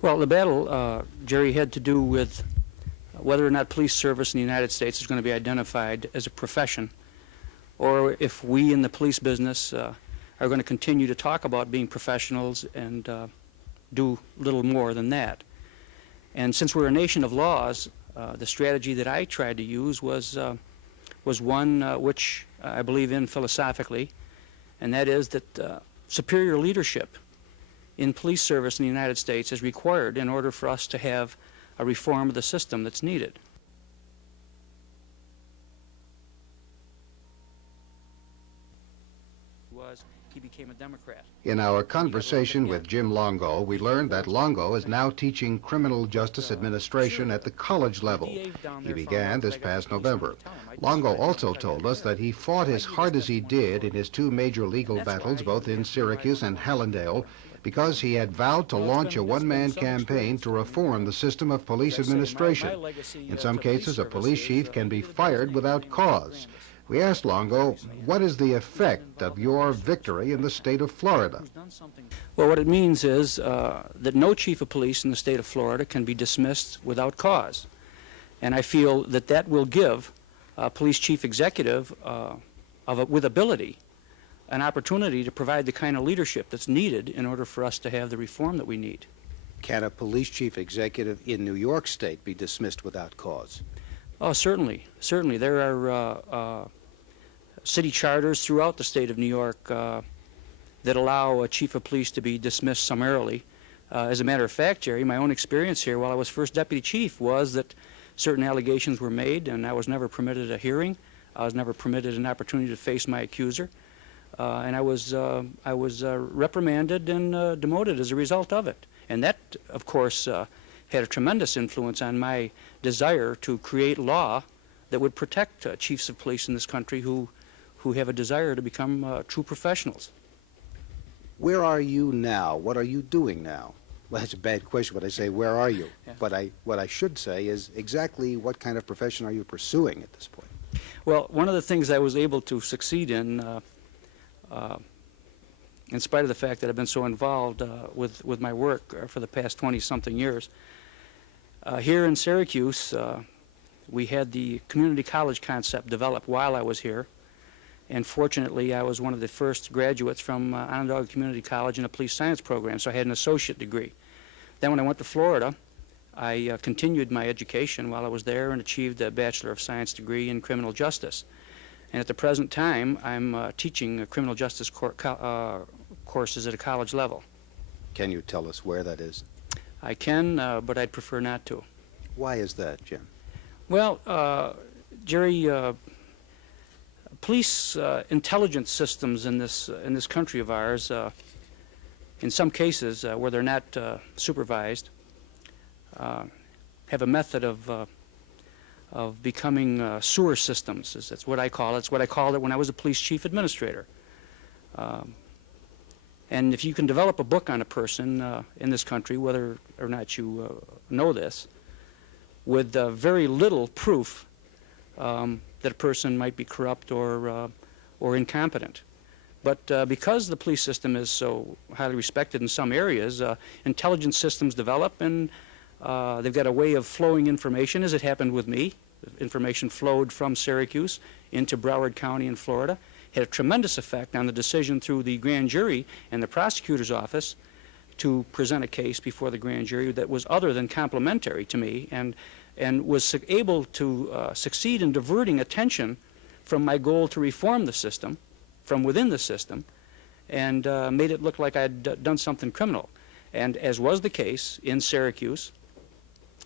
Well, the battle, Jerry, had to do with whether or not police service in the United States is going to be identified as a profession, or if we in the police business are going to continue to talk about being professionals and do little more than that. And since we're a nation of laws, the strategy that I tried to use was one which I believe in philosophically, and that is that superior leadership in police service in the United States is required in order for us to have a reform of the system that's needed. He became a Democrat. In our conversation with Jim Longo, we learned that Longo is now teaching criminal justice administration at the college level. He began this past November. Longo also told us that he fought as hard as he did in his two major legal battles, both in Syracuse and Hallandale, because he had vowed to launch a one-man campaign to reform the system of police administration. In some cases, a police chief can be fired without cause. We asked Longo, what is the effect of your victory in the state of Florida? Well, what it means is that no chief of police in the state of Florida can be dismissed without cause. And I feel that that will give a police chief executive with ability an opportunity to provide the kind of leadership that's needed in order for us to have the reform that we need. Can a police chief executive in New York State be dismissed without cause? Oh, certainly. Certainly. There are city charters throughout the state of New York that allow a chief of police to be dismissed summarily. As a matter of fact, Jerry, my own experience here while I was first deputy chief was that certain allegations were made and I was never permitted a hearing. I was never permitted an opportunity to face my accuser. And I was reprimanded and demoted as a result of it. And that, of course, had a tremendous influence on my desire to create law that would protect chiefs of police in this country who have a desire to become true professionals. Where are you now? What are you doing now? Well, that's a bad question, but I say, where are you? Yeah. But what I should say is exactly what kind of profession are you pursuing at this point? Well, one of the things I was able to succeed in spite of the fact that I've been so involved with my work for the past 20-something years, here in Syracuse, we had the community college concept developed while I was here. And fortunately, I was one of the first graduates from Onondaga Community College in a police science program, so I had an associate degree. Then when I went to Florida, I continued my education while I was there and achieved a Bachelor of Science degree in criminal justice. And at the present time, I'm teaching criminal justice courses at a college level. Can you tell us where that is? I can, but I'd prefer not to. Why is that, Jim? Well, Jerry, police intelligence systems in this country of ours, in some cases where they're not supervised, have a method of becoming sewer systems. That's what I call it. It's what I called it when I was a police chief administrator. And if you can develop a book on a person in this country, whether or not you know this, with very little proof that a person might be corrupt or incompetent. But because the police system is so highly respected in some areas, intelligence systems develop, and they've got a way of flowing information, as it happened with me. Information flowed from Syracuse into Broward County in Florida. Had a tremendous effect on the decision through the grand jury and the prosecutor's office to present a case before the grand jury that was other than complimentary to me, and was able to succeed in diverting attention from my goal to reform the system, from within the system, and made it look like I'd done something criminal. And as was the case in Syracuse,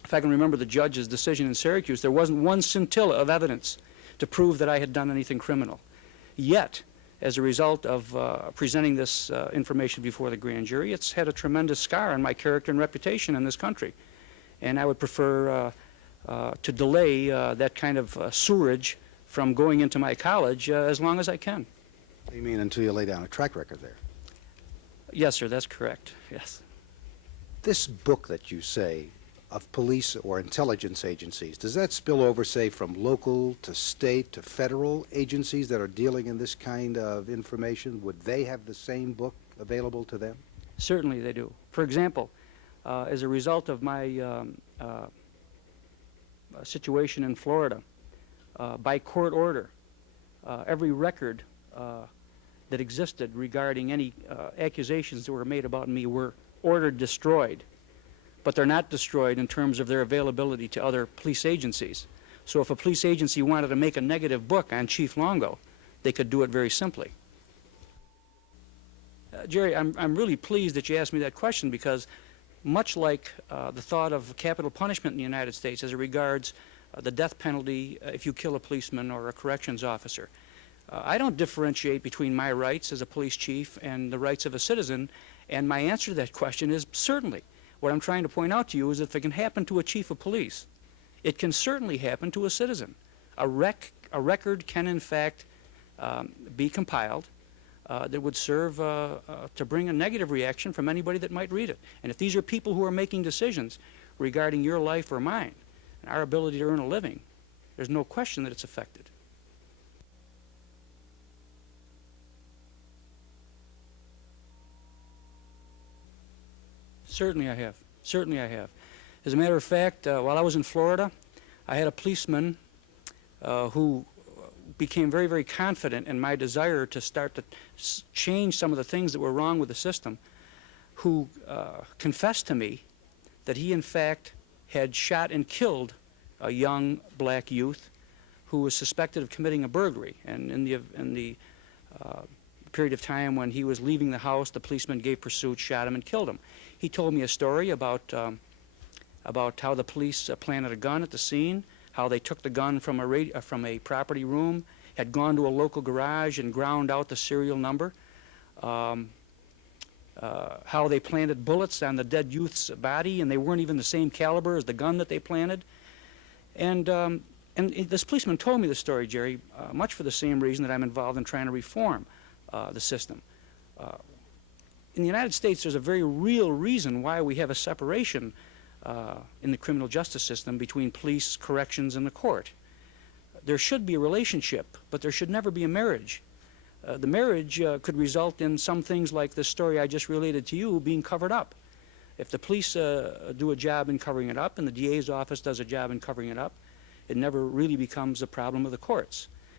if I can remember the judge's decision in Syracuse, there wasn't one scintilla of evidence to prove that I had done anything criminal. Yet, as a result of presenting this information before the grand jury, it's had a tremendous scar on my character and reputation in this country. And I would prefer to delay that kind of sewerage from going into my college as long as I can. You mean until you lay down a track record there? Yes, sir, that's correct, yes. This book that you say of police or intelligence agencies, does that spill over, say, from local to state to federal agencies that are dealing in this kind of information? Would they have the same book available to them? Certainly they do. For example, as a result of my situation in Florida, by court order, every record that existed regarding any accusations that were made about me were ordered destroyed. But they're not destroyed in terms of their availability to other police agencies. So if a police agency wanted to make a negative book on Chief Longo, they could do it very simply. Jerry, I'm really pleased that you asked me that question, because much like the thought of capital punishment in the United States as it regards the death penalty if you kill a policeman or a corrections officer, I don't differentiate between my rights as a police chief and the rights of a citizen, and my answer to that question is certainly. What I'm trying to point out to you is that if it can happen to a chief of police, it can certainly happen to a citizen. A record can, in fact, be compiled that would serve to bring a negative reaction from anybody that might read it. And if these are people who are making decisions regarding your life or mine and our ability to earn a living, there's no question that it's affected. Certainly I have. Certainly I have. As a matter of fact, while I was in Florida, I had a policeman who became very, very confident in my desire to start to change some of the things that were wrong with the system, who confessed to me that he, in fact, had shot and killed a young black youth who was suspected of committing a burglary. And in the period of time when he was leaving the house, the policeman gave pursuit, shot him, and killed him. He told me a story about how the police planted a gun at the scene, how they took the gun from a property room, had gone to a local garage and ground out the serial number, how they planted bullets on the dead youth's body, and they weren't even the same caliber as the gun that they planted. And this policeman told me the story, Jerry, much for the same reason that I'm involved in trying to reform the system. In the United States, there's a very real reason why we have a separation in the criminal justice system between police, corrections, and the court. There should be a relationship, but there should never be a marriage. The marriage could result in some things like the story I just related to you being covered up. If the police do a job in covering it up and the DA's office does a job in covering it up, it never really becomes a problem of the courts.